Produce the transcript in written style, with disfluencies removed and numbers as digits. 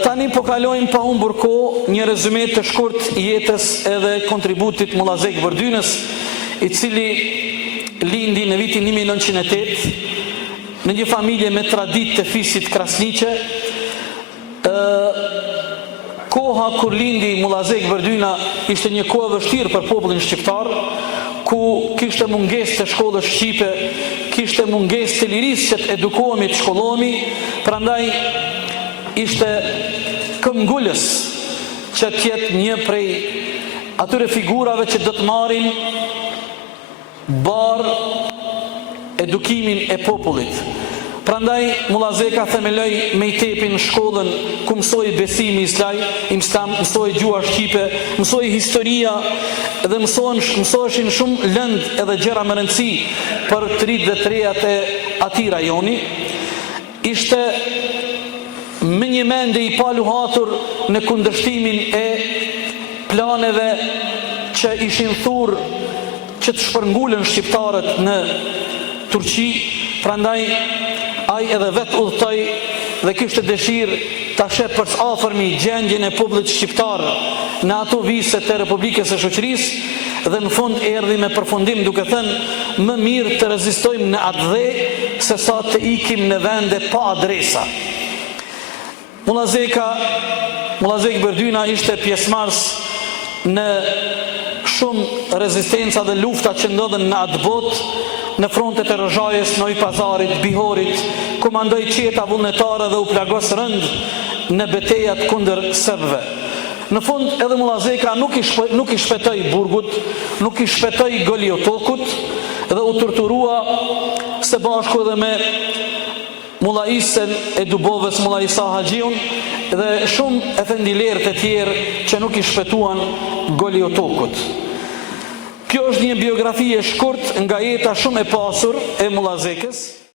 Tani po kalojmë pa humbur kohë një rezume të shkurt i jetës edhe kontributit Mullazek Bardynës, i cili lindi në vitin 1908 në një familje me traditë të fisit krasniqe. Koha kur lindi Mullazek Bardyna ishte një kohë vështirë për popullin shqiptar, ku kishte mungesë të shkollës shqipe, kishte mungesë të lirisë që të edukohemi, të shkollohemi, prandaj ishte këmbgulës që tjetë një prej atyre figurave që do të marrin barë edukimin e popullit. Prandaj Mullazeka themeloi me i tepin shkollën ku mësoi besimi islam, mësoi gjuha shqipe, mësoi historia dhe mësoheshin shumë lëndë edhe gjëra me rëndësi për të rit dhe të rejat e atij rajoni. Ishte me një mendje i paluhatur në kundërshtimin e planeve që ishin thurë që të shpërngulen shqiptarët në Turqi. Prandaj ai edhe vetë udhëtoi dhe kishte dëshirë ta sheh për së afërmi gjendjen e popullit shqiptar në ato vise të Republikës së Shoqërisë dhe në fund erdhi me përfundim duke thënë më mirë të rezistojmë në atë dhe se sa të ikim në vende pa adresa. Mullazek Bardyna ishte pjesëmarrës në shumë rezistenca dhe lufta që ndodhen në atë botë, në frontet e Rrëzhajës, Novi Pazarit, Bihorit, komandoi qeta vullnetare dhe u plagos rënd në betejat kundër serbëve. Në fund edhe Mullazeka nuk i shpëtoi Burgut, nuk i shpëtoi Goliotokut dhe u torturua së bashku edhe me Mulla Isen e Dubovës, Mulla Isa Haxhiun dhe shumë efendilerë të tjerë që nuk i shpëtuan Goliotokut. Kjo është një biografi e shkurt nga jeta shumë e pasur e Mullazekës.